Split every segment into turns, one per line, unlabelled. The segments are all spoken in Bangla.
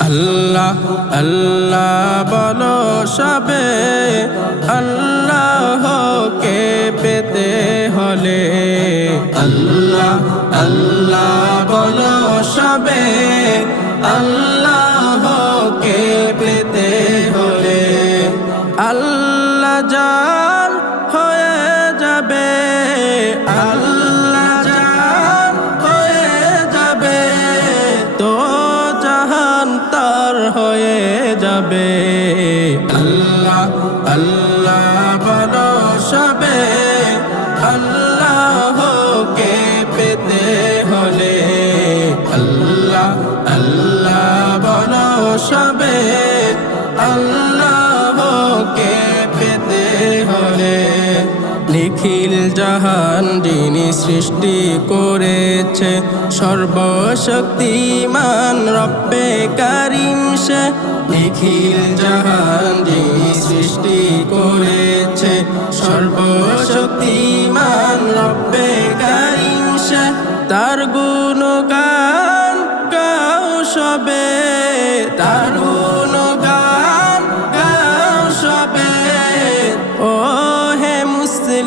আল্লাহ আল্লাহ বলো সবে, আল্লাহকে পেতে হলে। আল্লাহ আল্লাহ বলো সবে, আল্লাহকে পেতে হলে। আল্লাহ জাল হয়ে যাবে, আল্লাহ যাবে আল্লাহ আল্লাহ বলো সবে আল্লাহকে পেতে হলে। আল্লাহ আল্লাহ বলো সবে আল্লাহকে পেতে হলে। নিখিল জাহান যিনি সৃষ্টি করেছে, সর্বশক্তিমান রব্বে কারিম সে। নিখিল জাহান যিনি সৃষ্টি করেছে, সর্বশক্তিমান রব্বে কারিম সে। তার গুণগান গাও সবে, তার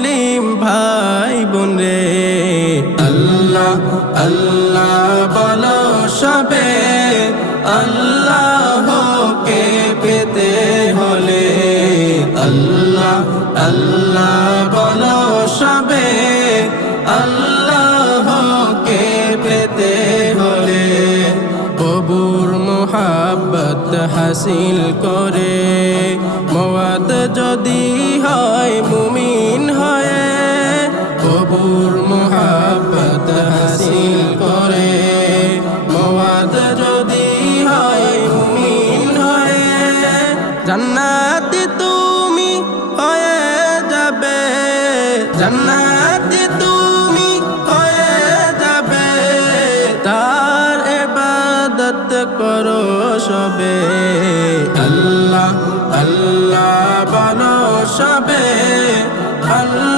মুসলিম ভাই বোন রে। আল্লাহ আল্লাহ বলো সবে আল্লাহকে পেতে হলে। আল্লাহ আল্লাহ বলো সবে আল্লাহকে পেতে হলে। কবুর মোহাব্বত হাসিল করে। মওয়াদ যদি হয় মুমিন জান্নাতি তুমি হয়ে যাবে। জান্নাতি তুমি হয়ে যাবে। তার এবাদত করো সবে। আল্লাহ আল্লাহ বলো সবে। আল্লাহকে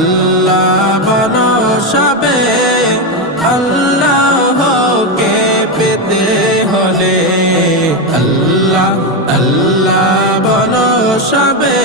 আল্লাহ বলো সবে আল্লাহকে পেতে হলে। আল্লাহ আল্লাহ বলো সবে